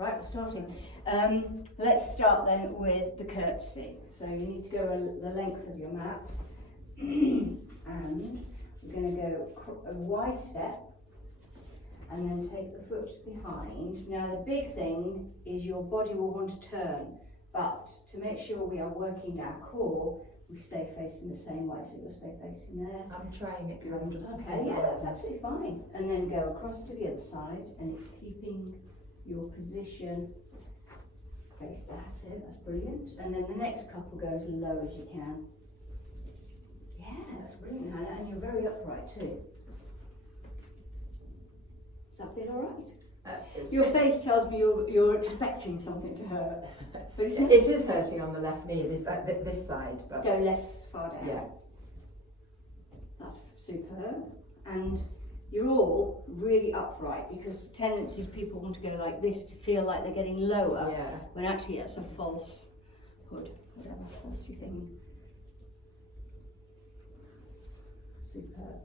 Right, we're starting. Let's start then with the curtsy. So you need to go the length of your mat, and we're going to go a wide step, and then take the foot behind. Now the big thing is your body will want to turn, but to make sure we are working our core, we stay facing the same way. So you'll stay facing there. I'm trying it, Karen, just to see. Okay, yeah, that's absolutely fine. And then go across to the other side, and keeping your position face, that's it, that's brilliant. And then the next couple go as low as you can. Yeah, that's brilliant, Hannah, and you're very upright too. Does that feel all right? Your face tells me you're expecting something to hurt. But It is hurting on the left knee, this side. But go less far down. yeah. That's superb. And you're all really upright, because tendencies people want to go like this to feel like they're getting lower, Yeah. when actually it's a false hood, whatever falsy thing. Superb.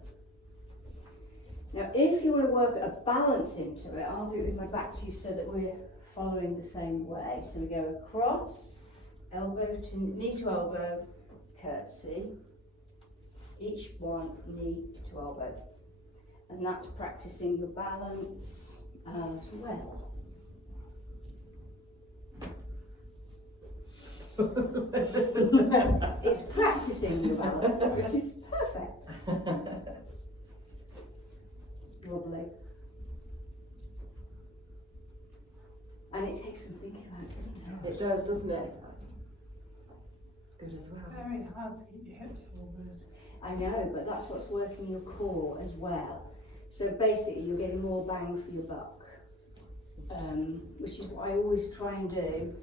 Now if you want to work a balance into it, I'll do it with my back to you so that we're following the same way. So we go across, elbow to knee to elbow, curtsy, each one knee to elbow. And that's practicing your balance as well. It's practicing your balance, which is perfect. Lovely. And it takes some thinking about, doesn't it? It does, doesn't it? That's good as well. Very hard to keep your hips forward. I know, but that's what's working your core as well. So basically you're getting more bang for your buck, which is what I always try and do.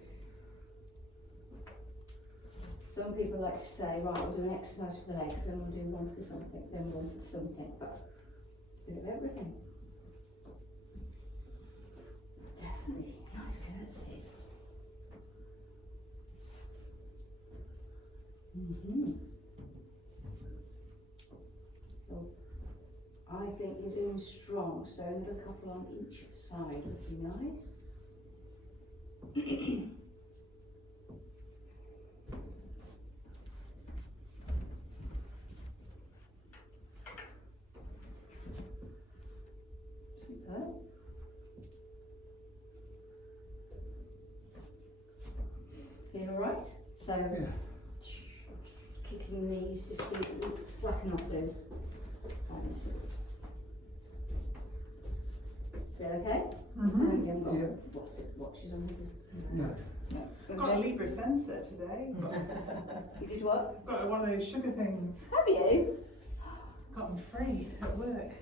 Some people like to say, right, we'll do an exercise for the legs, then we'll do one for something, then one for something, but a bit of everything. Definitely, nice curtsies. So I think you're doing strong, so another couple on each side would be nice. Superb. Feel all right? So kicking the knees just to slacken off those muscles. Feel okay? You haven't got watches on, have you? No. No. I've got a Libra sensor today. You did what? I've got one of those sugar things. Have you? Got them free at work.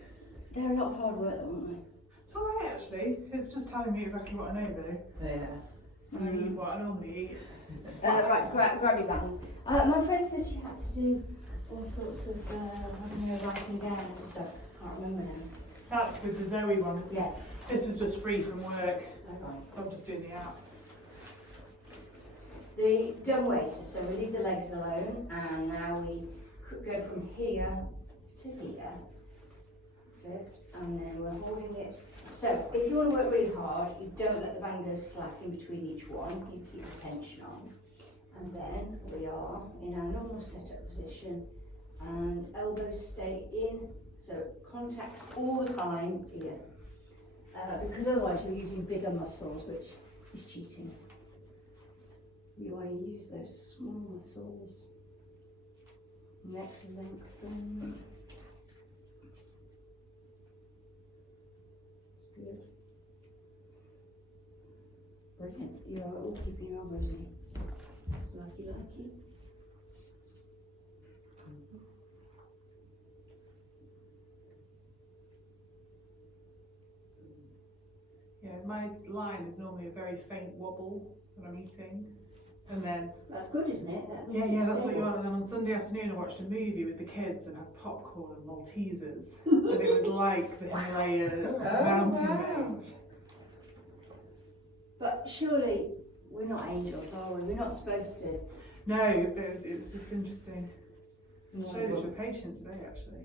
They're a lot of hard work, aren't they? It's alright actually. It's just telling me exactly what I know though. Yeah. I eat what I normally eat. Right, grab your button. My friend said she had to do all sorts of, writing down and stuff. Can't remember now. That's with the Zoe one, isn't it? Yes. This was just free from work, Right. so I'm just doing the app. The dumb waiter, so we leave the legs alone, and now we go from here to here. That's it, and then we're holding it. So if you want to work really hard, you don't let the band go slack in between each one, you keep the tension on. And then we are in our normal setup position, and elbows stay in, so contact all the time here. Because otherwise you're using bigger muscles, which is cheating. You want to use those small muscles. Neck lengthen. That's good. Brilliant. You are all keeping your elbows in. Likey. Yeah, my line is normally a very faint wobble when I'm eating. And then, That's good, isn't it? That means yeah, it's that's what you stable. want. And then on Sunday afternoon I watched a movie with the kids and had popcorn and Maltesers. And it was like the Himalaya mountain range. But surely we're not angels, are we? We're not supposed to. No, but it was just interesting. I showed it to a patient today actually.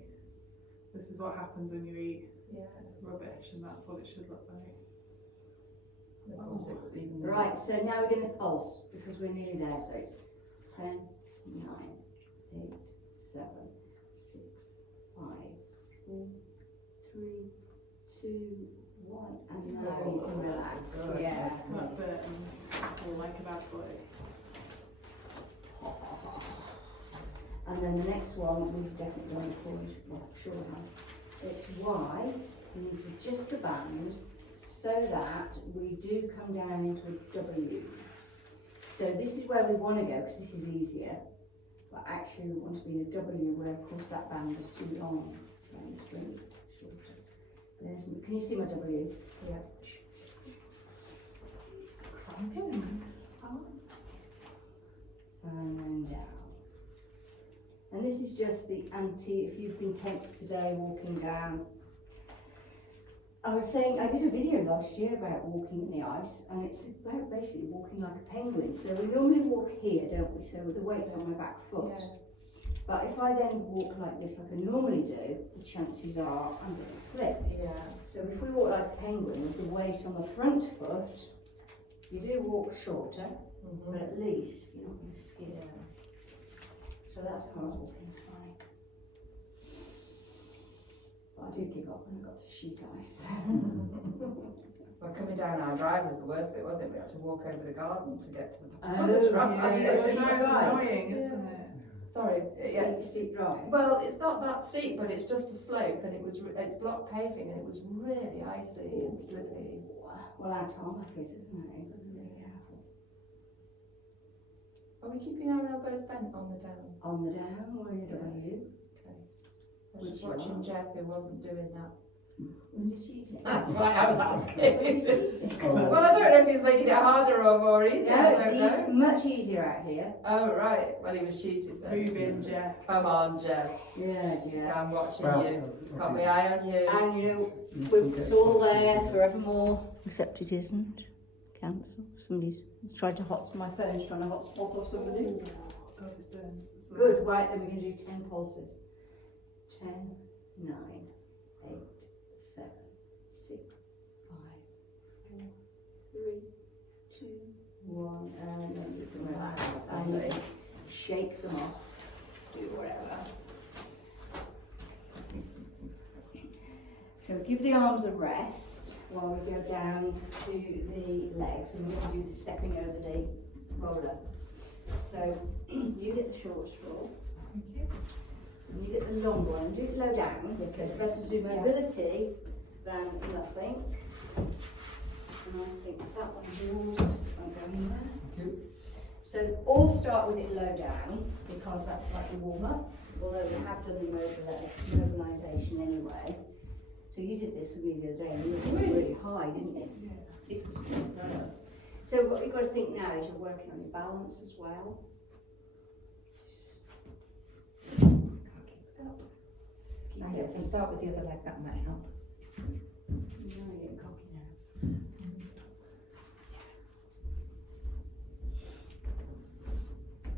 This is what happens when you eat Yeah. rubbish, and that's what it should look like. Oh, Or is it even Right, so now we're going to pulse because we're nearly there. So it's 10, 9, 8, 7, 6, 5, 4, 3, 2, 1, and now you can relax. good. Yeah. Like Burton's, or like a bad boy. And then the next one we've definitely done before, well, sure we have. It's Y. We need to adjust the band so that we do come down into a W. So this is where we want to go because this is easier. But actually we want to be in a W where of course that band is too long. So I need to bring it shorter. Can you see my W? Yeah. Cramping. And then down. And this is just the if you've been tense today walking down. I was saying, I did a video last year about walking in the ice, and it's about basically walking like a penguin. So we normally walk here, don't we? So the weight's on my back foot. Yeah. But if I then walk like this, like I normally do, the chances are I'm going to slip. Yeah. So if we walk like a penguin with the weight on the front foot, you do walk shorter, but at least you're not going to skid. So that's how I was walking this morning. But I did give up when I got to sheet ice. Well, coming down our drive was the worst bit, wasn't it? We had to walk over the garden to get to the Oh, bottom of the drive. yeah. It's Steep drive. annoying, isn't it? Sorry. Yeah. Steep drive. Well, it's not that steep, but it's just a slope, and it's block paving, and it was really icy and slippy. Well, our tarmac is, isn't it? You've got to be really careful. Are we keeping our elbows bent on the down? On the down, we're in a W. I was just watching Jeff, who wasn't doing that. Was he cheating? That's why I was Was asking. he cheating? Well, I don't know if he's making it harder or more easy. No, I it's don't know. much easier out here. Oh, right. Well, he was cheating then. Move in, Jeff. Come on, Jeff. Yeah. I'm watching Well, you. Got my eye on you. And you know, it's all there forevermore. Except it isn't. Cancel. Somebody's tried to hotspot my phone's trying to hotspot off somebody. God, this burns. It's like- Good, right, then we can do 10 pulses. 10, 9, 8, 7, 6, 5, 4, 3, 2, 1, and then you can relax and shake them off, do whatever. So give the arms a rest while we go down to the legs, and we're going to do the stepping over the roller. So you get the short straw. Thank you. And you get the long one. Do it low down. So it's better to do mobility than nothing. And I think that one's yours because it won't go anywhere. So all start with it low down because that's like a warm up. Although we have done the mobilisation anyway. So you did this with me the other day and you were really high, didn't you? Yeah. It was low. So what you've got to think now is you're working on your balance as well. Right, if we start with the other leg, that might help. Now you're getting cocky now.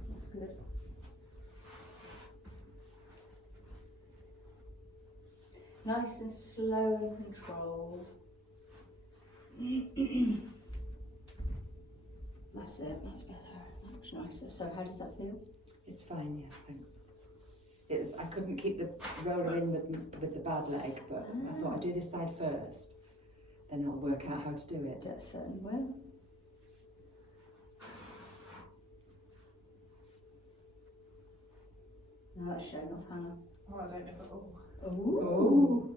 That's good. Nice and slow and controlled. That's it, that's better. That looks nicer. So how does that feel? It's fine, yeah, thanks. I couldn't keep the roller in with the bad leg, but I thought I'd do this side first, then I'll work out how to do it. That certainly will. Now that's showing off, Hannah. Oh, I don't know at all. Ooh.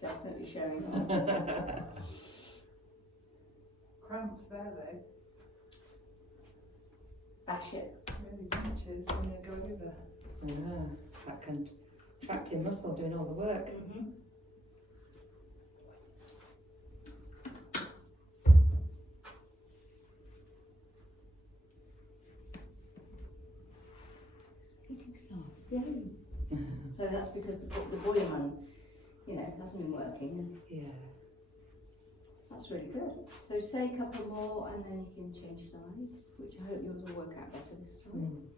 Definitely showing off. Cramps there though. Bash it. Really matches when you go over. Yeah, it's that contracting muscle doing all the work. Eating slow. Yeah. So that's because the body man, hasn't been working, and Yeah. that's really good. So say a couple more, and then you can change sides, which I hope yours will work out better this time.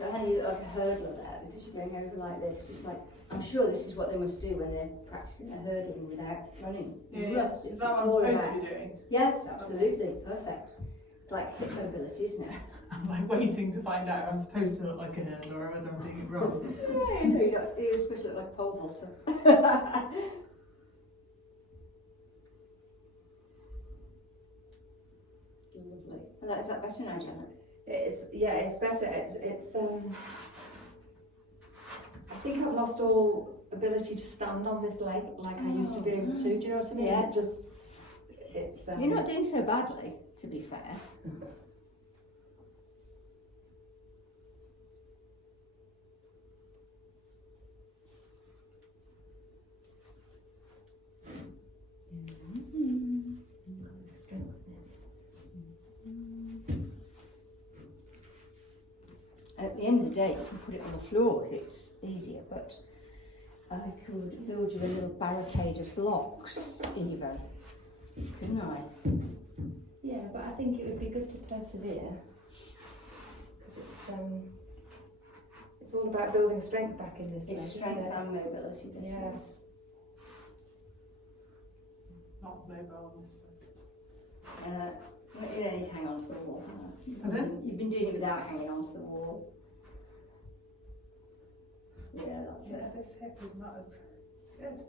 So Hannah, you look like a hurdler there because you're going over like this. It's like, I'm sure this is what they must do when they're practicing their hurdling without running. Yeah. Rust, Is it's that what I'm all supposed about- to be doing? Yes, absolutely, perfect. It's like hip mobility, isn't it? I'm like waiting to find out if I'm supposed to look like a hurdler or whether I'm doing it wrong. No, you're supposed to look like a pole vaulter. Lovely. Is that better now, Janet? It's better. It's I think I've lost all ability to stand on this leg like I used to be able to. Do you know what I mean? Yeah. It just, it's. You're not doing so badly, to be fair. At the end of the day, you can put it on the floor if it's easier, but I could build you a little barricade of blocks, even, couldn't I? Yeah, but I think it would be good to persevere because it's all about building strength back in this. It's leg, strength isn't it? and mobility, this Yeah. is. Not mobile on this side. Well, you don't need to hang on to the wall. Pardon? You've been doing it without hanging on to the wall. Yeah, that's Yeah, it. this hip is not as good.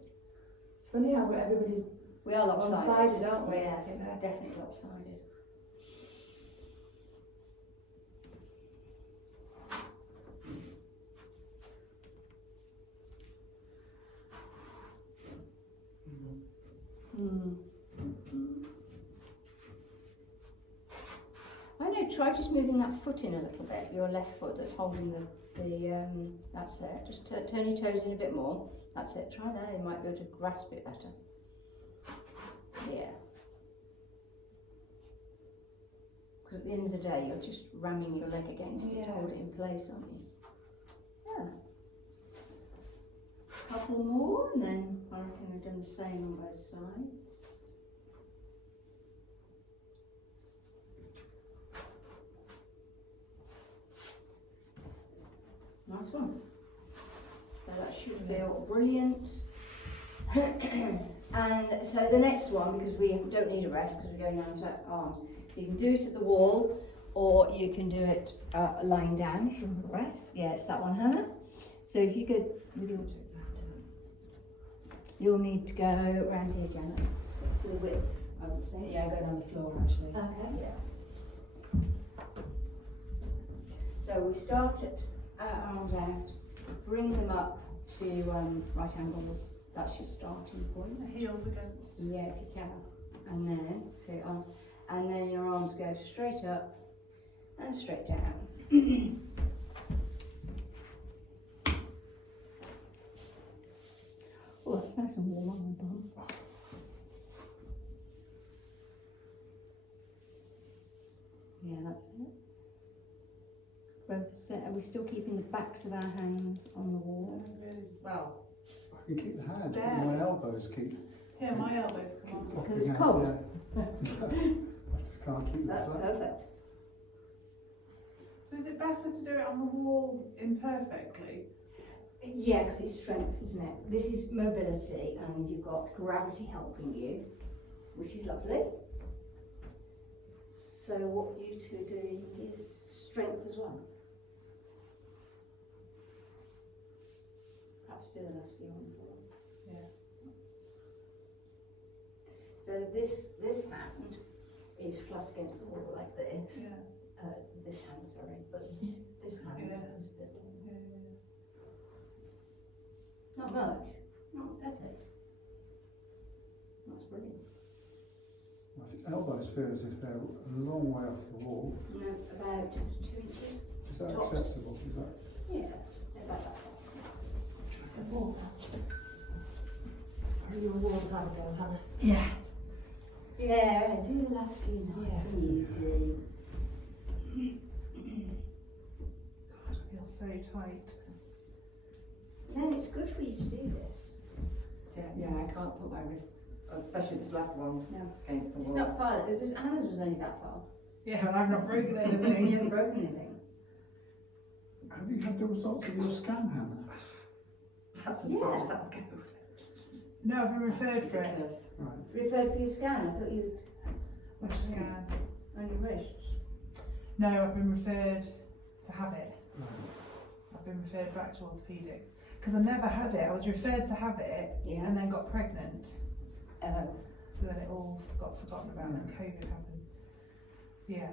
It's funny how everybody's We are lopsided. one-sided, aren't we? Yeah, You know? definitely lopsided. I know, try just moving that foot in a little bit, your left foot that's holding the that's it. Just turn your toes in a bit more. That's it, try that, you might be able to grasp it better. Yeah. Because at the end of the day, you're just ramming your leg against it Yeah. to hold it in place, aren't you? Yeah. Couple more, and then I reckon we've done the same on both sides. Nice one. So that should feel brilliant. And so the next one, because we don't need a rest because we're going on to arms, so you can do it at the wall or you can do it lying down if you want a rest. Yeah, it's that one, Hannah. So if you could, you'll need to go around here, Janet, so for the width, I would think. Yeah, going on the floor actually. Okay. Yeah. So we start at arms out, bring them up to right angles. That's your starting point. The heels against. Yeah, if you can. And then, so your arms, and then your arms go straight up and straight down. Oh, that's nice and warm on my bum. Yeah, that's it. Both set. Are we still keeping the backs of our hands on the wall? Really well. I can keep the hand, There. but my elbows keep. Here, my elbows come on. dropping it's out, cold. yeah. I just can't keep Is it that flat. perfect? So is it better to do it on the wall imperfectly? Yeah, because it's strength, isn't it? This is mobility, and you've got gravity helping you, which is lovely. So what you two are doing is strength as well. Perhaps do the last few on the floor. Yeah. So this hand is flat against the wall like this. Yeah. This hand, sorry, but this hand Yeah. is a bit long. Yeah. Not much. Not that's it. That's brilliant. My elbows feel as if they're a long way off the wall. No, about 2 inches. Is that Tops. acceptable? Is that? Yeah, about that far. The wall. Your walls have a go, Hannah. Yeah. Yeah, do the last few nice and easy. God, I feel so tight. Then it's good for you to do this. Yeah, I can't put my wrists, especially this left one, No. against the It's wall. not far, because Hannah's was only that far. Yeah, and I've not broken And you anything. haven't broken anything. Have you had the results of your scan, Hannah? That's as far as that will go. No, I've been referred for it. Ridiculous. Right. Referred for your scan, I thought you, Which scan? on your wrists. No, I've been referred to have it. Right. I've been referred back to orthopaedics. Because I never had it. I was referred to have it Yeah. and then got pregnant. Oh, So then it all got forgotten about and COVID happened. Yeah.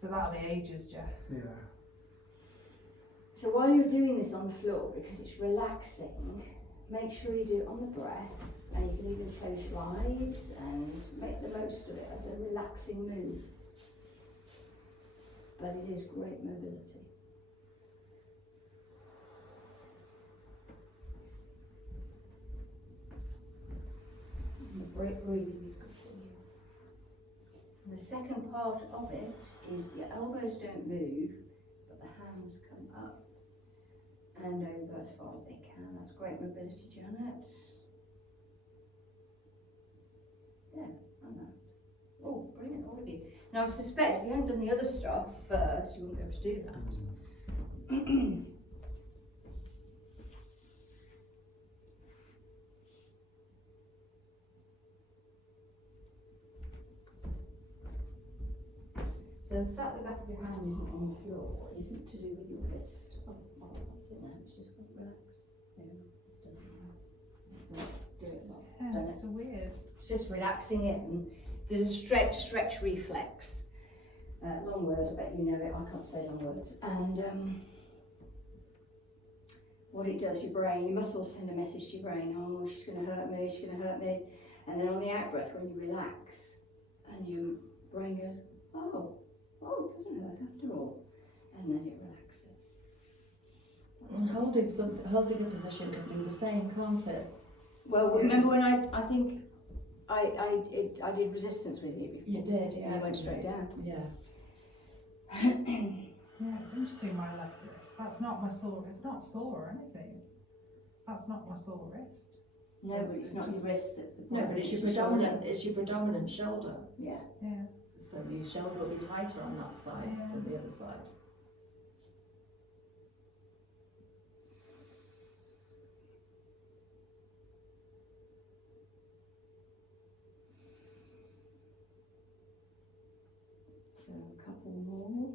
So that'll be ages, Jeff. Yeah. so while you're doing this on the floor, because it's relaxing, make sure you do it on the breath, and you can even close your eyes and make the most of it as a relaxing move. But it is great mobility. And the breathing is good for you. And the second part of it is your elbows don't move, but the hands come up and over as far as they can. That's great mobility, Janet. Yeah, and that. Oh, brilliant, all of you. Now I suspect if you hadn't done the other stuff first, you wouldn't be able to do that. So the fact the back of your hand isn't on the floor isn't to do with your wrist. Oh, well, that's it now, it's just got to relax. There, it's done now. Do it now. Yeah, Done it. it's so weird. It's just relaxing it, and there's a stretch reflex. Long word, I bet you know it, I can't say long words. And what it does, your brain, your muscles send a message to your brain, oh, she's going to hurt me, she's going to hurt me. And then on the out breath, when you relax, and your brain goes, oh, it doesn't hurt after all. And then it relaxes. And holding a position can do the same, can't it? Well, remember when I think I did resistance with you? You did, yeah. And I went straight down. Yeah. Yeah, it's interesting my left wrist. That's not my sore, it's not sore or anything. That's not my sore wrist. No, but it's not your wrist that's the No, problem. but it's your shoulder. predominant shoulder. Yeah. Yeah. So your shoulder will be tighter on that side than the other side. So a couple more.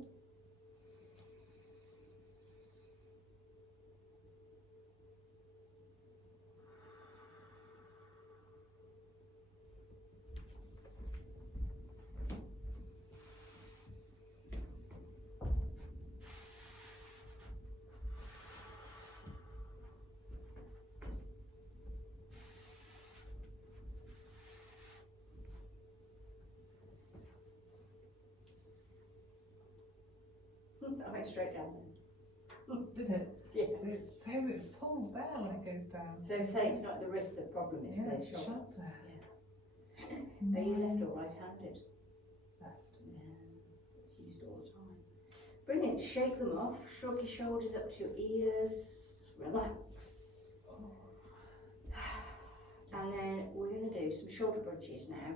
I went straight down then. Did it? Yes. It's so it pulls there when it goes down. So say it's not the wrist the problem, it's Yeah, the it's shoulder. shoulder. Are you left or right-handed? Left. Yeah, it's used all the time. Brilliant. Shake them off. Shrug your shoulders up to your ears. Relax. And then we're going to do some shoulder bridges now.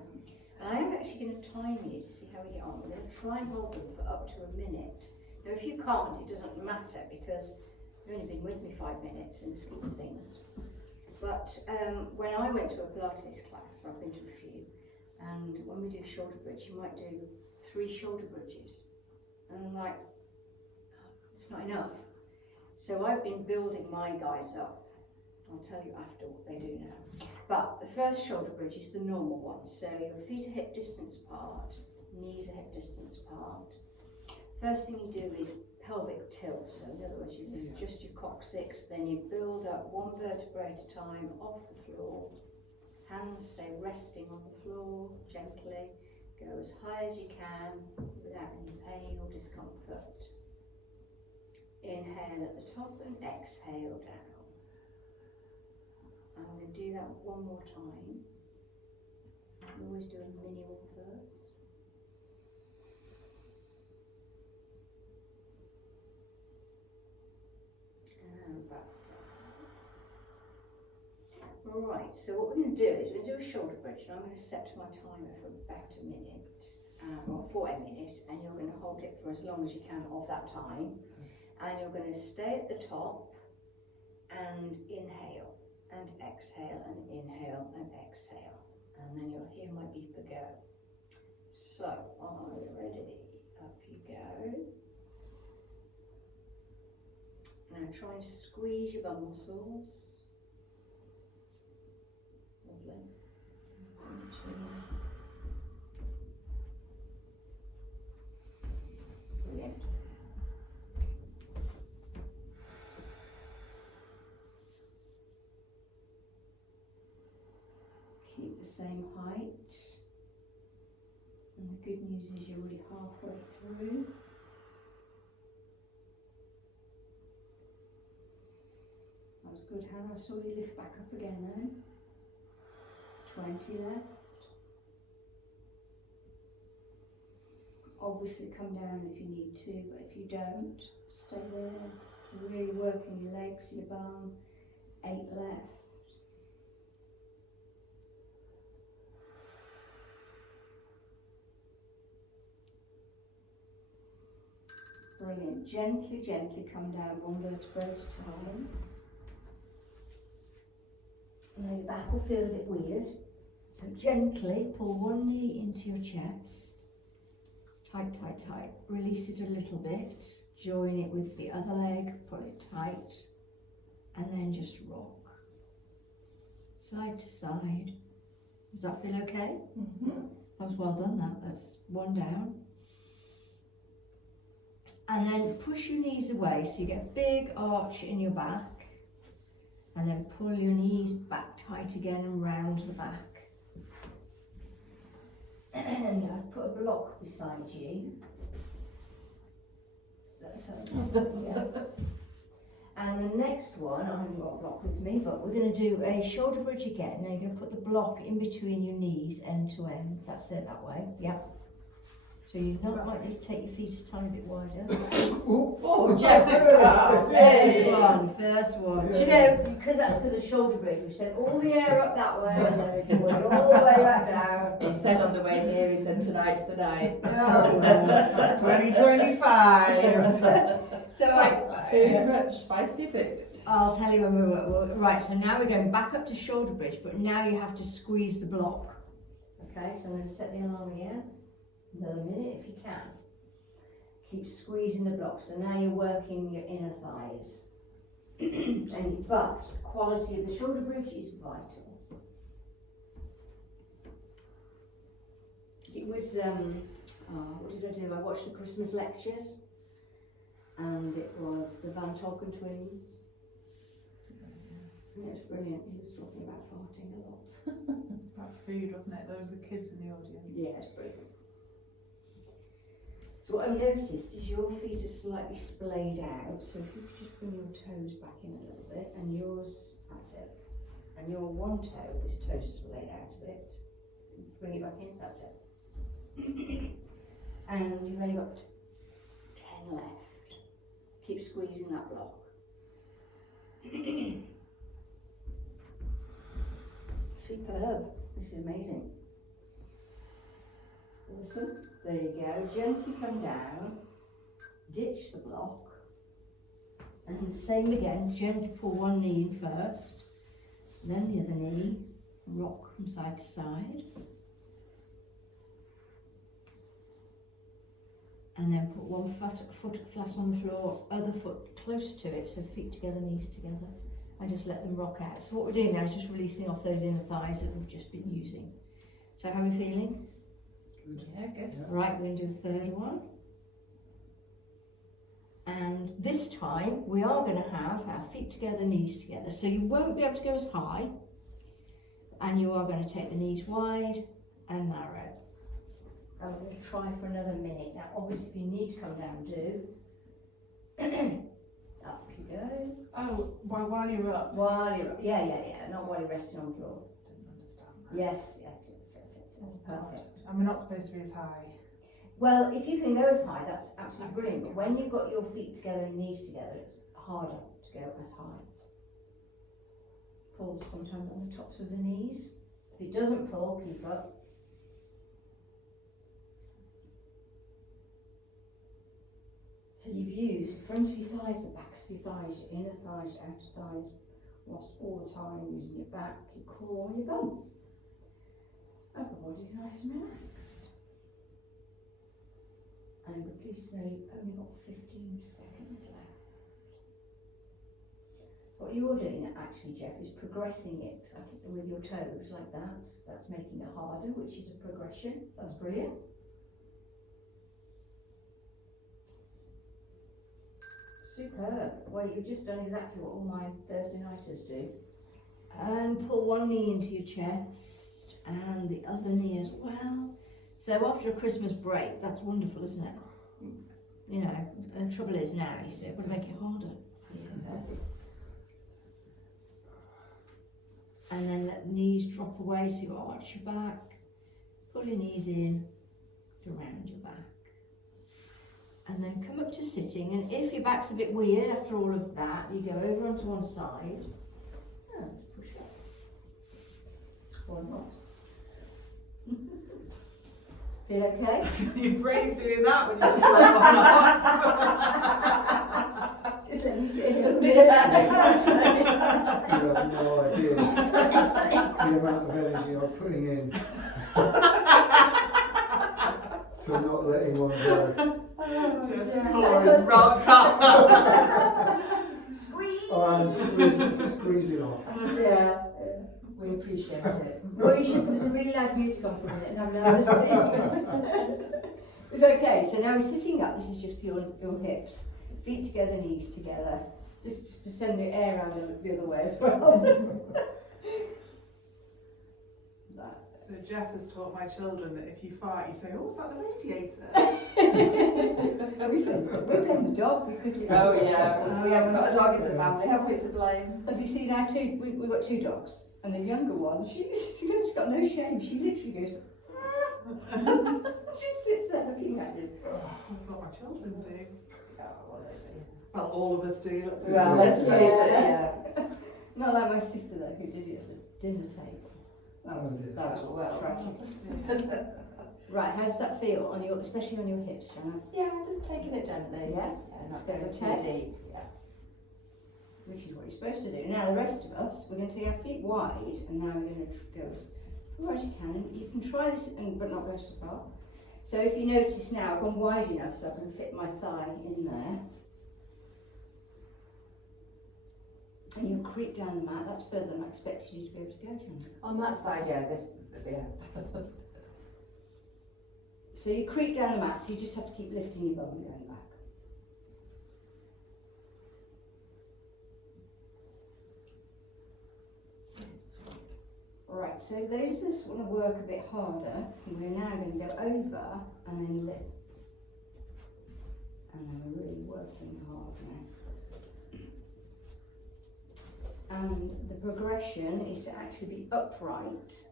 And I am actually going to time you to see how we get on. We're going to try and hold them for up to a minute. Now, if you can't, it doesn't matter because you've only been with me 5 minutes in the scheme of things. But when I went to a Pilates class, I've been to a few, and when we do shoulder bridge, you might do 3 shoulder bridges. And I'm like, it's not enough. So I've been building my guys up. I'll tell you after what they do now. But the first shoulder bridge is the normal one. So your feet are hip distance apart, knees are hip distance apart. First thing you do is pelvic tilt. So in other words, you lift just your coccyx, then you build up 1 vertebrae at a time off the floor. Hands stay resting on the floor gently. Go as high as you can without any pain or discomfort. Inhale at the top and exhale down. I'm going to do that 1 more time. I'm always doing a mini one first. And back down. Right, so what we're going to do is we're going to do a shoulder bridge, and I'm going to set my timer for about a minute, or for a minute, and you're going to hold it for as long as you can of that time. And you're going to stay at the top and inhale and exhale and inhale and exhale. And then you'll hear my beeper go. So, are you ready? Up you go. Now try and squeeze your bum muscles. Lovely. Brilliant. Keep the same height. And the good news is you're already halfway through. That was good, Hannah. I saw you lift back up again then. 20 left. Obviously come down if you need to, but if you don't, stay there. Really working your legs, your bum. 8 left. Brilliant. Gently, gently come down one vertebra at a time. Now your back will feel a bit weird. So gently pull one knee into your chest. Tight, tight, tight. Release it a little bit. Join it with the other leg. Pull it tight. And then just rock. Side to side. Does that feel okay? Mm-hmm. That was well done that. That's one down. And then push your knees away so you get a big arch in your back. And then pull your knees back tight again and round the back. And I've put a block beside you. Yeah. And the next one, I haven't got a block with me, but we're going to do a shoulder bridge again. Now you're going to put the block in between your knees, end to end. That's it, that way. Yep. So you're not likely to take your feet a tiny bit wider. Oh, Jeff! First one. Do you know, because that's because of shoulder bridge, we sent all the air up that way and then we pulled it all the way back down. He said on the way here, he said tonight's the night. Oh, 2025. so Too much spicy food. I'll tell you when we're right. So now we're going back up to shoulder bridge, but now you have to squeeze the block. Okay, so I'm going to set the alarm again. Another minute if you can. Keep squeezing the block. So now you're working your inner thighs. But the quality of the shoulder bridge is vital. It was, what did I do? I watched the Christmas lectures and it was the Van Tolken twins. And it was brilliant. He was talking about farting a lot. About food, wasn't it? There was the kids in the audience. Yeah, it's brilliant. So what I've noticed is your feet are slightly splayed out, so if you could just bring your toes back in a little bit, and yours, that's it. And your one toe, this toe's splayed out a bit. Bring it back in, that's it. And you've only got 10 left. Keep squeezing that block. Superb. This is amazing. Awesome. There you go. Gently come down, ditch the block, and same again. Gently pull one knee in first, then the other knee. Rock from side to side, and then put one foot flat on the floor, other foot close to it, so feet together, knees together, and just let them rock out. So what we're doing now is just releasing off those inner thighs that we've just been using. So how are we feeling? Yeah, good. Right, we're going to do a third one. And this time we are going to have our feet together, knees together. So you won't be able to go as high. And you are going to take the knees wide and narrow. And we're going to try for another minute. Now obviously if you need to come down, do. Up you go. Oh, while you're up. While you're up. Yeah. Not while you're resting on the floor. Didn't understand that. Yes. Perfect. And we're not supposed to be as high. Well, if you can go as high, that's absolutely brilliant. But when you've got your feet together and knees together, it's harder to go as high. Pull sometimes on the tops of the knees. If it doesn't pull, keep up. So you've used the front of your thighs, the backs of your thighs, your inner thighs, your outer thighs, whilst all the time using your back, your core, and your bum. Upper body's nice and relaxed. And we're pleased to know you've only got 15 seconds left. So what you're doing actually, Jeff, is progressing it with your toes like that. That's making it harder, which is a progression. That's brilliant. Superb. Well, you've just done exactly what all my Thursday nighters do. And pull one knee into your chest and the other knee as well. So after a Christmas break, that's wonderful, isn't it? You know, and the trouble is now, you see, I've got to make it harder. Yeah. And then let the knees drop away, so you've got to arch your back. Pull your knees in, around your back. And then come up to sitting, and if your back's a bit weird after all of that, you go over onto one side and push up. Or not. Feel okay? You're brave doing that when you're just like, Just let me sit here. You have no idea the amount of energy I'm putting in to not letting one go. just pouring rock up. Squeeze! I'm squeezing off. Yeah. We appreciate it. Well, you should put some really loud music on for a minute and have another stick. It's okay, so now we're sitting up. This is just for your hips. Feet together, knees together. Just to send the air around the other way as well. That's it. So Jeff has taught my children that if you fart, you say, "Oh, is that the radiator?" We're playing the dog because we Oh yeah, we haven't got a dog in the family, have we, to blame? Have you seen our two? We've got two dogs, and the younger one, she's got no shame. She literally goes. She sits there looking at you. That's what my children do. Well, all of us do. Well, let's face it, yeah. Not like my sister though, who did it at the dinner table. That was tragic. Right, how does that feel on your, especially on your hips, Shannon? Yeah, just taking it gently. Yeah, Not going going too too deep. Yeah. which is what you're supposed to do. Now the rest of us, we're going to take our feet wide, and now we're going to go as far as you can. And you can try this, but not go so far. So if you notice now, I've gone wide enough so I can fit my thigh in there. And you creep down the mat. That's further than I expected you to be able to go, John. On that side, yeah, yeah. So you creep down the mat, so you just have to keep lifting your bum and going back. Right, so those that want to work a bit harder, we're now going to go over and then lift. And then we're really working hard now. And the progression is to actually be upright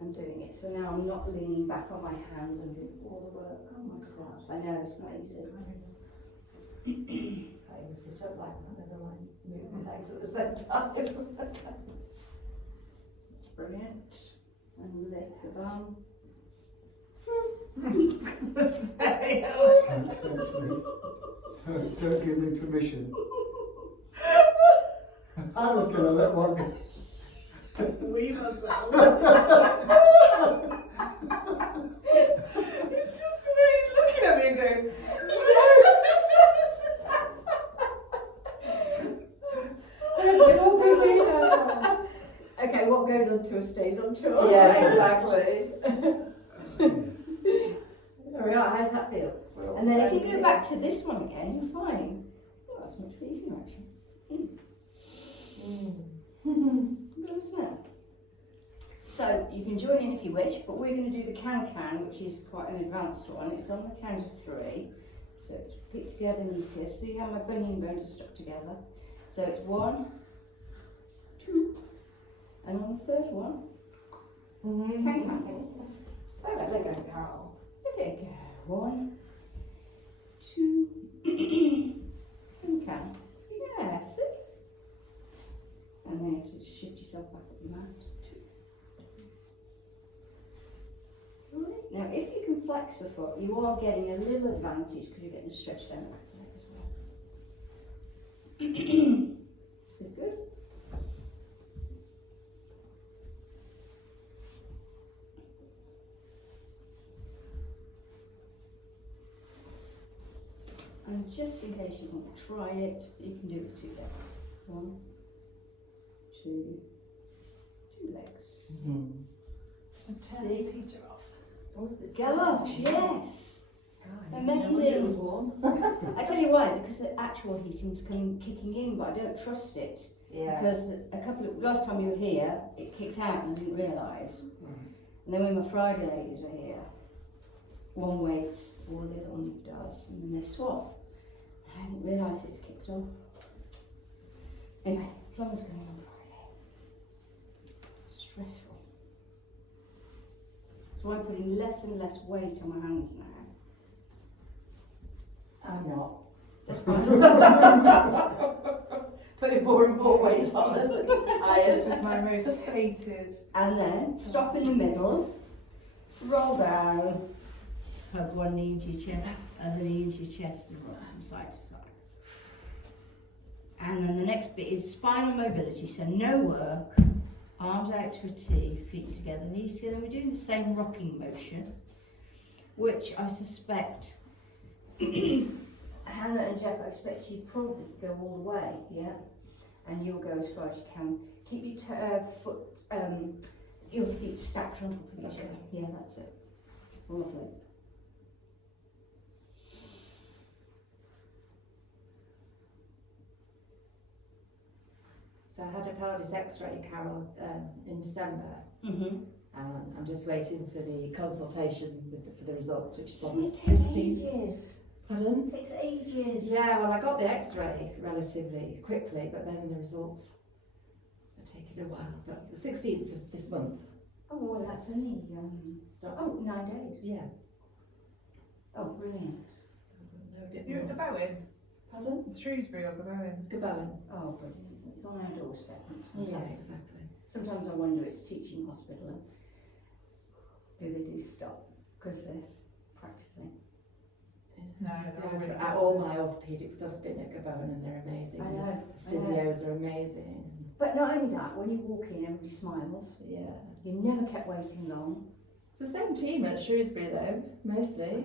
and doing it. So now I'm not leaning back on my hands and doing all the work on myself. I know it's not easy. I can sit up like that, never mind move my legs at the same time. Brilliant. And lift the bum. Don't give me permission. I was going to let one go. Leave us out. It's just the way he's looking at me and going, Okay, what goes on tour stays on tour. Yeah, exactly. There we are, how's that feel? And then if you go back to this one again, you're fine. Oh, that's much easier actually. Good, isn't it? So you can join in if you wish, but we're going to do the can, which is quite an advanced one. It's on the count of 3. So it's feet together, knees here. See how my bunion bones are stuck together? So it's 1, 2, and on the third one, can. So elegant, Carol. There you go. 1, 2, can. Yeah, see? And then you have to just shift yourself back up the mat. 2. Right. Now, if you can flex the foot, you are getting a little advantage because you're getting a stretch down the back of the leg as Is good. And just in case you want to try it, you can do it with 2 legs. 1, 2 legs. And turn See? this heater off. Gosh, yes! Amazing. It was warm. I tell you why, because the actual heating's kicking in, but I don't trust it. Yeah. Because last time you were here, it kicked out and I didn't realise. And then when my Friday ladies are here, one waits or the other one does, and then they swap. I didn't realise it kicked off. Anyway, plumber's going on Friday. Stressful. So I'm putting less and less weight on my hands now. I'm not. That's fine. Putting more and more weight on us. This Tired. is my most hated. And then stop in the middle, roll down, have one knee into your chest, other knee into your chest, and roll from side to side. And then the next bit is spinal mobility, so no work, arms out to a T, feet together, knees together. We're doing the same rocking motion, which I suspect Hannah and Jeff, I expect you probably go all the way, yeah? And you'll go as far as you can. Keep your feet stacked on top of each other. Yeah, that's it. Lovely. So I had a pelvis x-ray, Carol, in December. Mm-hmm. I'm just waiting for the consultation for the results, which is on the It takes 16th. ages. Pardon? It takes ages. Yeah, well, I got the x-ray relatively quickly, but then the results are taking a while. But the 16th of this month. Oh, well, that's only 9 days. Yeah. Oh, brilliant. So we'll know a bit You're at the more. Bowen, Pardon? Shrewsbury or the Bowen. Goodbye. Oh, brilliant. It's on our doorstep. That's Yeah, fantastic. exactly. Sometimes I wonder it's teaching hospital. Do they stop because they're practicing? No, they're all really All my orthopaedic stuff's been at Gabon and they're amazing. I know. Physios are amazing. But not only that, when you walk in, everybody smiles. Yeah. You never kept waiting long. It's the same team at Shrewsbury though, mostly.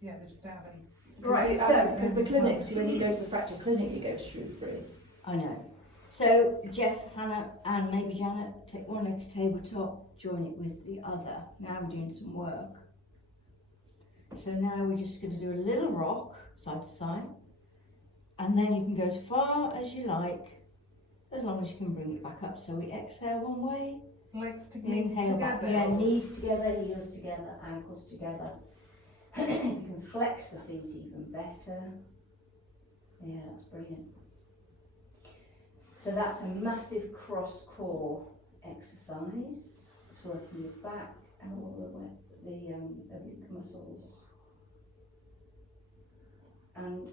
Yeah, they're just down in. Right, Because the clinics, when you go to the fracture clinic, you go to Shrewsbury. I know. So Jeff, Hannah and maybe Janet, take one leg to tabletop, join it with the other. Now we're doing some work. So now we're just going to do a little rock, side to side. And then you can go as far as you like, as long as you can bring it back up. So we exhale one way, Legs to knees inhale back. together. Yeah, knees together, heels together, ankles together. You can flex the feet even better. Yeah, that's brilliant. So that's a massive cross core exercise. It's working your back and all the oblique muscles. And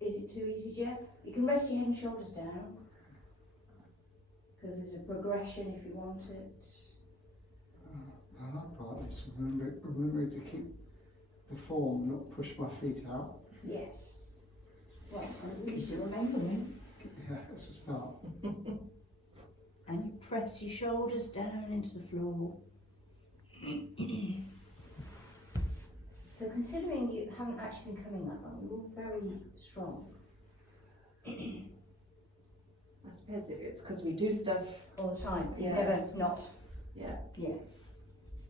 is it too easy, Jeff? You can rest your head and shoulders down because there's a progression if you want it. The hard part is remembering to keep the form, not push my feet out. Yes. Well, at least you're remembering. Yeah, that's a start. And you press your shoulders down into the floor. So considering you haven't actually been coming that long, you're very strong I suppose it's because we do stuff. all the time. You've Yeah. never not. Yeah. Yeah.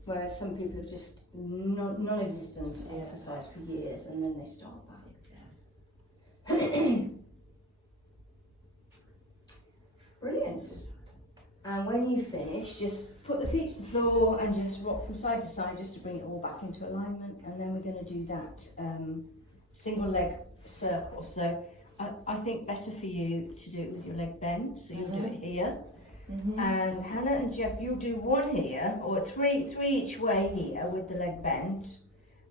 Whereas some people are just non-existent Yeah. exercise for years and then they start back. Brilliant. And when you finish, just put the feet to the floor and just rock from side to side just to bring it all back into alignment. And then we're going to do that single leg circle. So I think better for you to do it with your leg bent. So you'll do it here. Mm-hmm. And Hannah and Jeff, you'll do one here, or three each way here with the leg bent.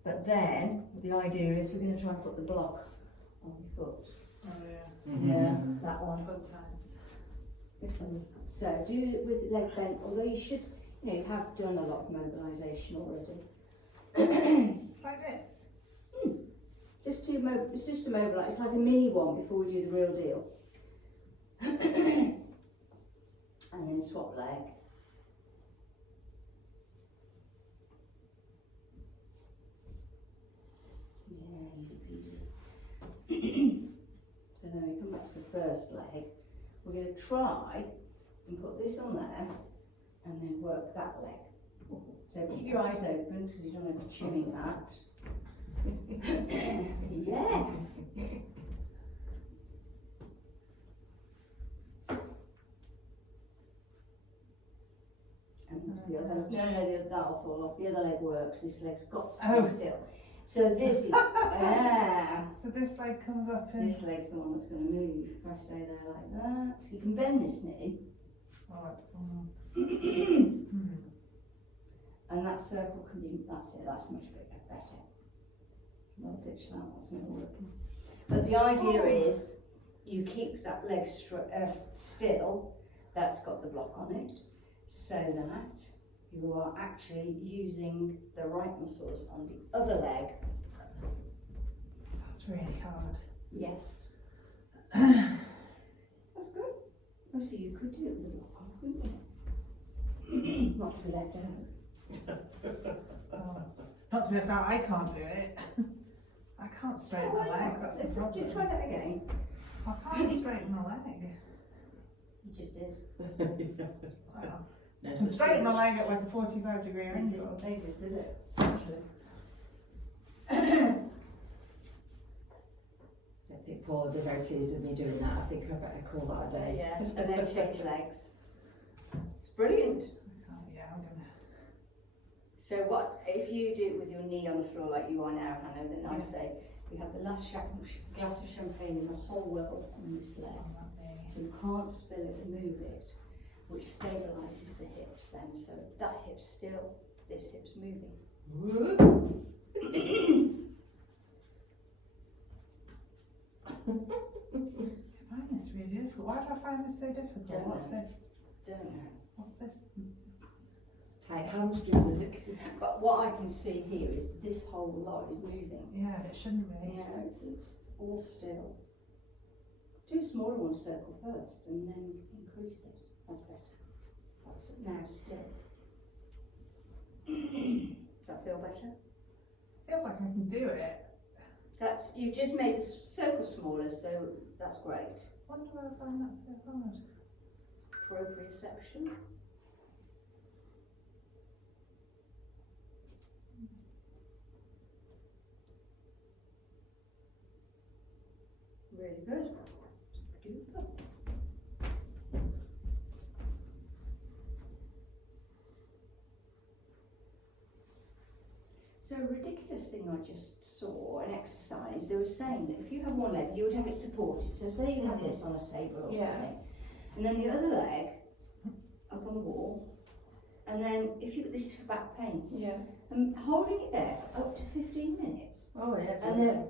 But then the idea is we're going to try and put the block on your foot. Oh yeah. Yeah, that one. Fun times. It's funny. So do it with the leg bent, although you should, you have done a lot of mobilisation already. Like this. It's just to mobilise. It's like a mini one before we do the real deal. And then swap leg. Yeah, easy peasy. So then we come back to the first leg. We're going to try and put this on there and then work that leg. So keep your eyes open because you don't want to be chewing that. Yes. And it's the other, that'll fall off. The other leg works. This leg's got to stay still. So this is, So this leg comes up and. this leg's the one that's going to move. If I stay there like that, you can bend this knee, Alright. and that circle can be, that's it, that's much better. I'll ditch that, that's not working. But the idea is, you keep that leg still, that's got the block on it, so that you are actually using the right muscles on the other leg. That's really hard. Yes. That's good. Oh, so you could do it with a block on, couldn't you? Not to be left out. Not to be left out, I can't do it. I can't straighten my leg, that's the problem. Try that again. I can't straighten my leg. You just did. Well, No I can such straighten thing. my leg at like a 45-degree angle. They just did it. I don't think Paul would be very pleased with me doing that. I think I better call that a day. Yeah, and then change legs. It's brilliant. Yeah, I'm gonna. So what, if you do it with your knee on the floor like you are now, Hannah, then I say, we have the last glass of champagne in the whole world on this leg. On that knee. So you can't spill it and move it, which stabilises the hips then. So that hip's still, this hip's moving. I find this really difficult. Why do I find this so difficult? Don't What's know. this? Don't know. What's this? It's tight hamstrings, is it? But what I can see here is this whole lot is moving. Yeah, it shouldn't be. Yeah, it's all still. Do a smaller one circle first and then increase it. That's better. That's now still. That feel better? Feels like I can do it. That's, you just made the circle smaller, so that's great. Why do I find that so hard? Proprioception. Really good. Super. So a ridiculous thing I just saw, an exercise, they were saying that if you have one leg, you would have it supported. So say you have this on a table or Yeah. something, and then the other leg up on the wall, and then if you, this is for back pain, Yeah. and holding it there for up to 15 minutes. Oh, yes. And then,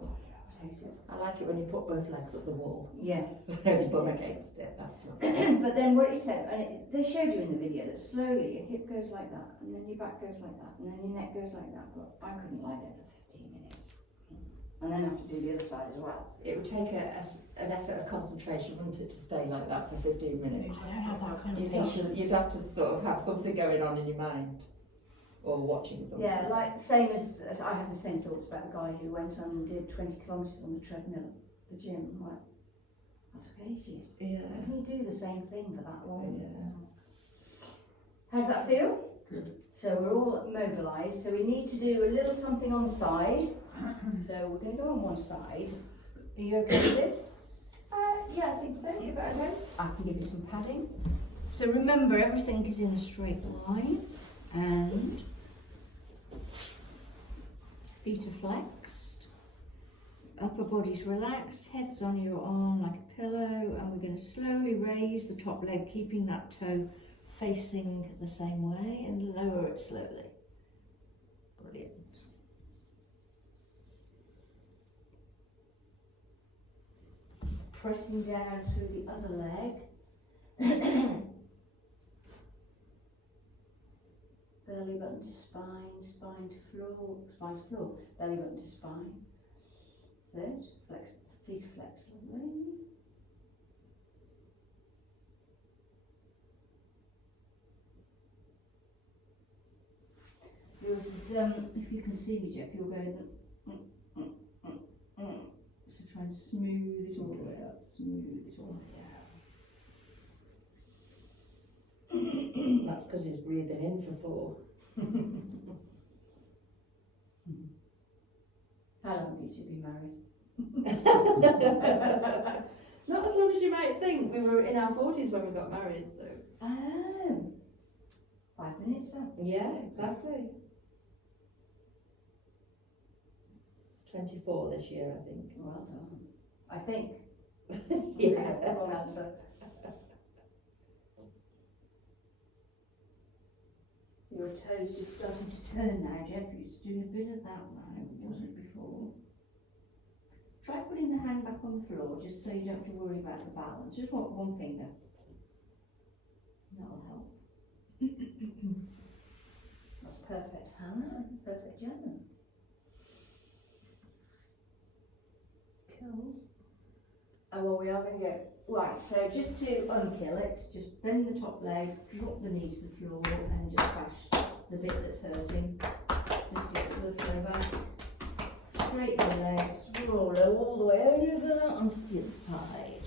oh, I hate it. I like it when you put both legs up the wall. Yes. The bum against it, that's not. But then what it said, and they showed you in the video that slowly your hip goes like that, and then your back goes like that, and then your neck goes like that. But I couldn't lie there for 15 minutes. And then have to do the other side as well. It would take an effort of concentration, wouldn't it, to stay like that for 15 minutes? I don't have that kind of You'd have to sort of have something going on in your mind, or watching something. Yeah, like same as I have the same thoughts about the guy who went on and did 20 kilometres on the treadmill at the gym. I'm like, that's ages. Yeah. Can you do the same thing for that long? Yeah. How's that feel? Good. So we're all mobilised. So we need to do a little something on the side. So we're going to go on one side. Are you okay with this? Yeah, I think so. Give that a go. I can give you some padding. So remember, everything is in a straight line, and feet are flexed, upper body's relaxed, head's on your arm like a pillow, and we're going to slowly raise the top leg, keeping that toe facing the same way, and lower it slowly. Brilliant. Pressing down through the other leg. Belly button to spine, spine to floor, belly button to spine. That's it. Flex, feet flex lovely. yours is, if you can see me, Jeff, you're going, so try and smooth it all the way up, smooth it all the way out. That's because he's breathing in for 4. How long have you two been married? Not as long as you might think. We were in our 40s when we got married, so. Oh, 5 minutes then. Yeah, exactly. It's 24 this year, I think. Well done. I think. Yeah. Wrong answer. Your toes just starting to turn now, Jeff. You're just doing a bit of that now, wasn't it before? Try putting the hand back on the floor just so you don't have to worry about the balance. Just want one finger. That'll help. That's perfect, Hannah. Perfect, Gemma. Kills. Oh, well, we are going to go. Right, so just to unkill it, just bend the top leg, drop the knee to the floor, and just bash the bit that's hurting. Just to get the blood flow back. Straighten the legs, roll all the way over onto the other side.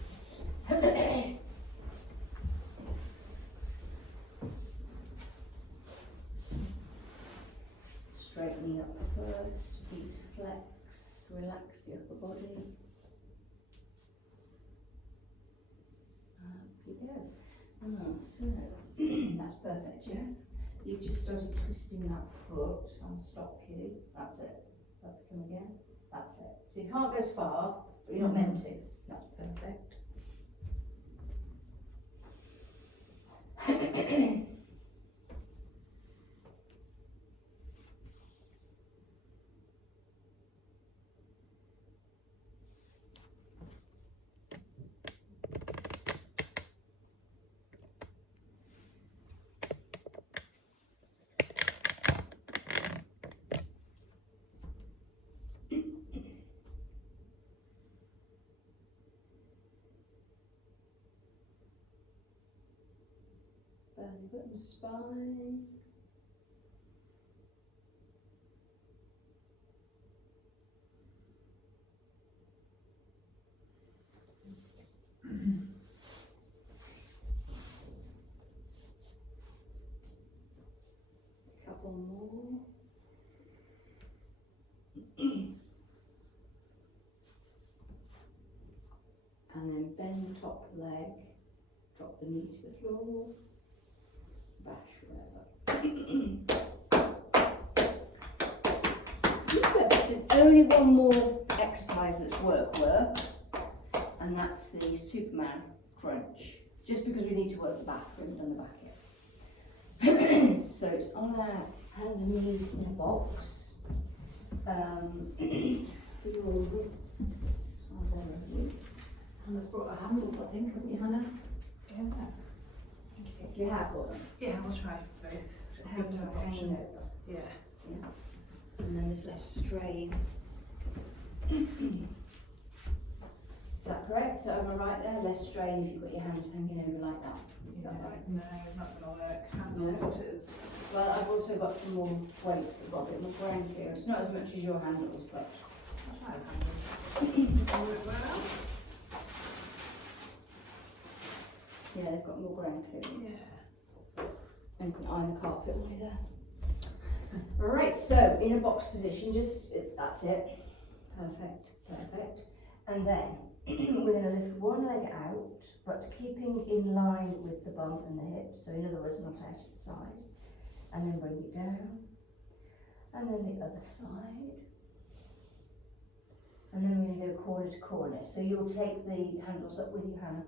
Straightening up first, feet flex, relax the upper body. Up you go. So, that's perfect, yeah? You've just started twisting that foot. I'll stop you. That's it. Up you come again. That's it. So you can't go as far, but you're not meant to. That's perfect. Belly button, spine. Couple more. And then bend the top leg, drop the knee to the floor. Bash wherever. So there's only one more exercise that's work, and that's the Superman crunch. Just because we need to work the back, we haven't done the back yet. So it's on our hands and knees in a box. For your wrists, are there loose? Hannah's brought her handles, I think, haven't you, Hannah? Yeah. Do you have one? Yeah, we'll try both. It's good to have Hanging options. over. Yeah. Yeah. And then there's less strain. Is that correct? Am I right there? Less strain if you've got your hands hanging over like that. Is that right? No, not gonna work. Handles No. it is. Well, I've also got some more weights that got a bit more ground here. It's not as much as your handles, but I'll try the handles. Will it well? yeah, they've got more ground clearance. Yeah. And you can iron the carpet while you're there. Alright, so in a box position, that's it. Perfect, perfect. And then we're going to lift one leg out, but keeping in line with the bum and the hip, so in other words, not out at the side. And then bring it down. And then the other side. And then we're going to go corner to corner. So you'll take the handles up with you, Hannah.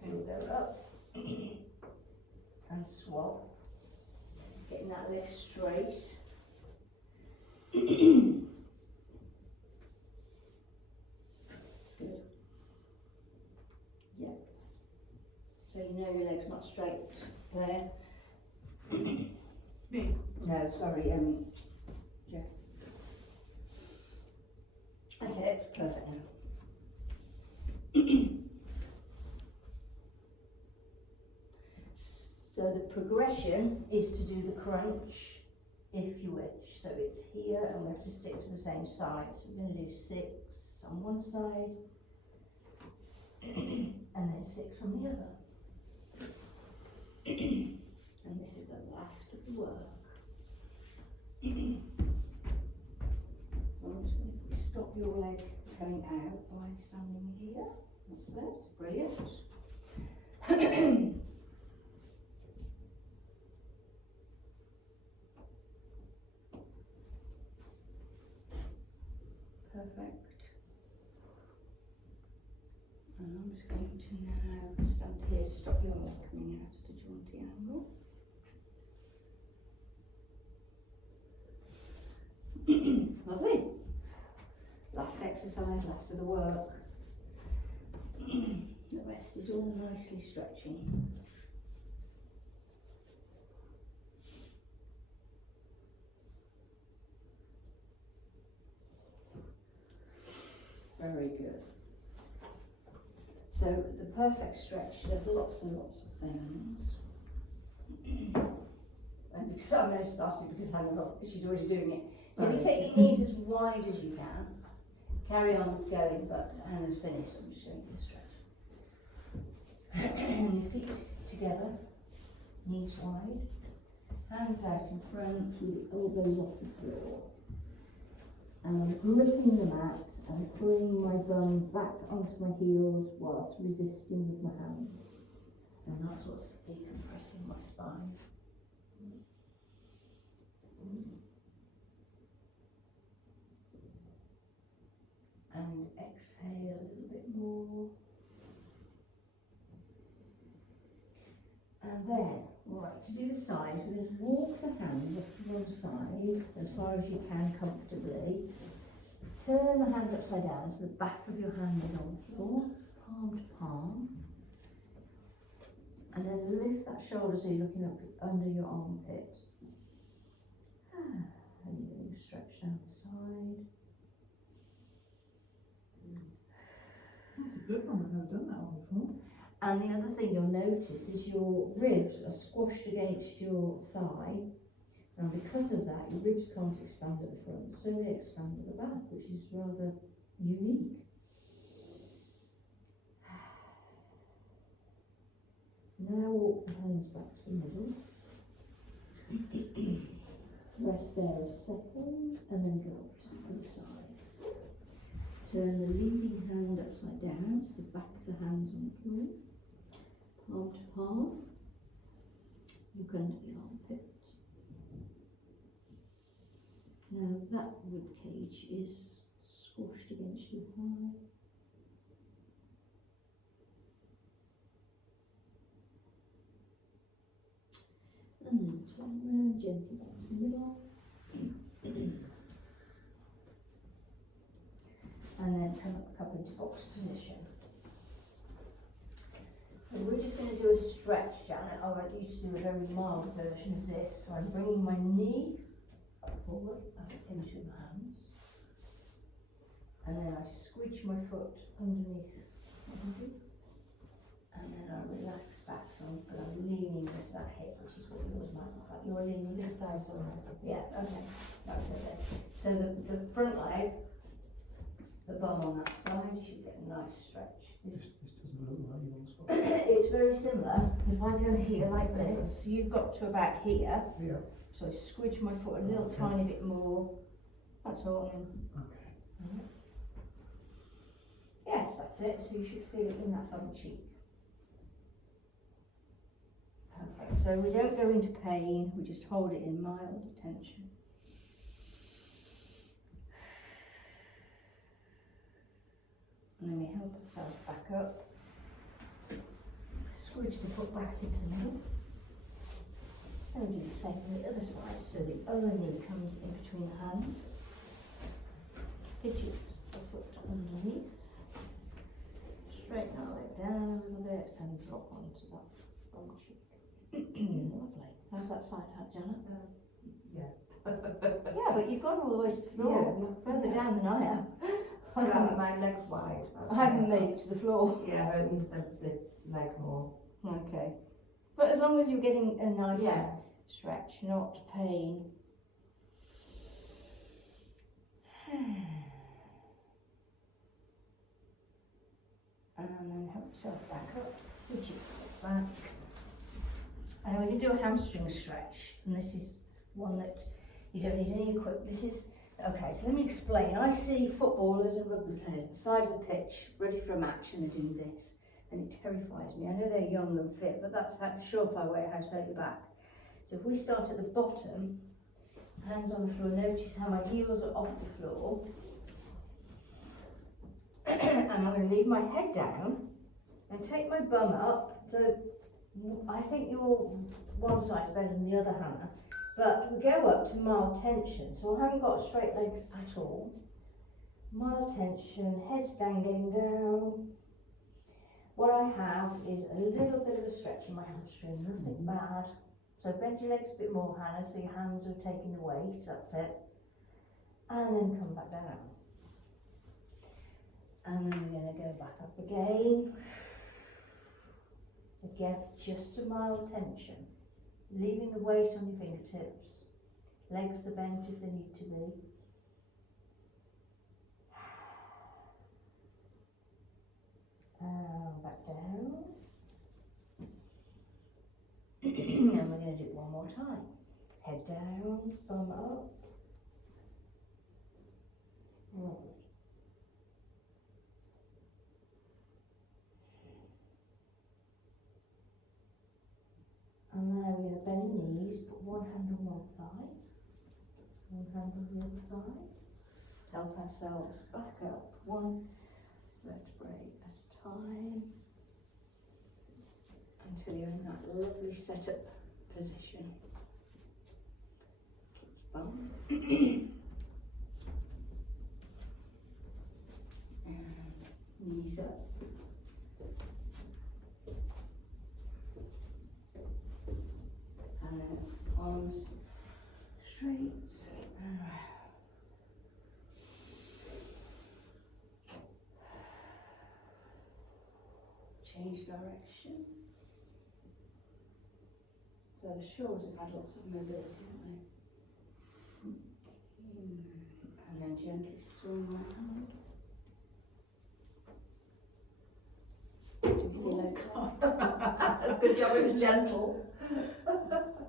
So you'll go up and swap. Getting that leg straight. Good. Yeah. So you know your leg's not straight there. Me. No, sorry, Jeff. That's it. Perfect now. So the progression is to do the crunch if you wish. So it's here, and we have to stick to the same side. So we're going to do 6 on one side, and then 6 on the other. And this is the last of the work. I'm just going to stop your leg coming out by standing here. That's it. Brilliant. Perfect. And I'm just going to now stand here to stop your leg coming out at a jaunty angle. Lovely. Last exercise, last of the work. The rest is all nicely stretching. Very good. So the perfect stretch does lots and lots of things. And because I'm going to start it because Hannah's off, because she's always doing it. So you take your knees as wide as you can. Carry on going, but Hannah's finished. I'm just showing you the stretch. And your feet together, knees wide, hands out in front with the elbows off the floor. And I'm gripping the mat and pulling my bum back onto my heels whilst resisting with my hand. And that's what's decompressing my spine. And exhale a little bit more. And then, right, to do the sides, we're going to walk the hands off to one side as far as you can comfortably. Turn the hand upside down so the back of your hand is on the floor, palm to palm. And then lift that shoulder so you're looking up under your armpit. And you're going to stretch down the side. That's a good one. I've never done that one before. And the other thing you'll notice is your ribs are squashed against your thigh. And because of that, your ribs can't expand at the front, so they expand at the back, which is rather unique. Now walk the hands back to the middle. Rest there a second, and then drop to the side. Turn the leading hand upside down, so the back of the hands on the floor. Palm to palm. Look under the armpit. Now that rib cage is squashed against your thigh. And then turn around gently back to the middle. And then come up into box position. So we're just going to do a stretch, Janet. I want you to do a very mild version of this. So I'm bringing my knee forward up into my hands. And then I squidge my foot underneath my body. And then I relax back, so I'm leaning into that hip, which is what yours might look like. You're leaning this side, so yeah, okay, that's it then. So the front leg, the bum on that side, you should get a nice stretch. This doesn't look like yours. It's very similar. If I go here like this, you've got to about here. Yeah. So I squidge my foot a little tiny bit more. That's all. Okay. Yes, that's it. So you should feel it in that bum cheek. Perfect. So we don't go into pain. We just hold it in mild tension. And then we help ourselves back up. Squidge the foot back into the middle. And we do the same on the other side, so the other knee comes in between the hands. Fidget the foot underneath. Straighten our leg down a little bit and drop onto that bum cheek. Lovely. How's that side, Janet? Yeah. Yeah, but you've gone all the way to the floor. You're further down than I am. I My leg's wide. I haven't made it to the floor. Yeah, open the leg more. Okay. But as long as you're getting a nice Yeah. stretch, not pain. And then help yourself back up. Would you back? And then we can do a hamstring stretch. And this is one that you don't need any equipment. This is, okay, so let me explain. I see footballers and rugby players at the side of the pitch, ready for a match, and they're doing this. And it terrifies me. I know they're young and fit, but that's a surefire way how to hurt your back. So if we start at the bottom, hands on the floor, notice how my heels are off the floor. And I'm going to leave my head down and take my bum up. So I think you're one side better than the other, Hannah. But we go up to mild tension. So I haven't got straight legs at all. Mild tension, head's dangling down. What I have is a little bit of a stretch in my hamstring, nothing bad. So bend your legs a bit more, Hannah, so your hands are taking the weight, that's it. And then come back down. And then we're going to go back up again. Again, just a mild tension. Leaving the weight on your fingertips. Legs are bent if they need to be. Back down. And we're going to do it one more time. Head down, bum up. Right. And now we're going to bend the knees, put one hand on one thigh, one hand on the other thigh. Help ourselves back up, one vertebrae at a time, until you're in that lovely set-up position. Keep your bum. And knees up. And then arms straight and round. Change direction. So the shores have had lots of mobility, haven't they? And then gently swing round. Do you feel okay? That's a good job, it was gentle.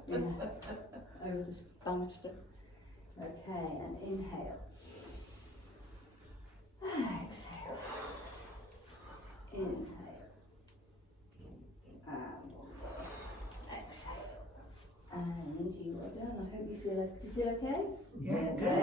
Yeah, over this banister. Okay, and inhale. Exhale. Inhale. And exhale. And you are done. I hope you feel. Do you feel okay? Yeah, good.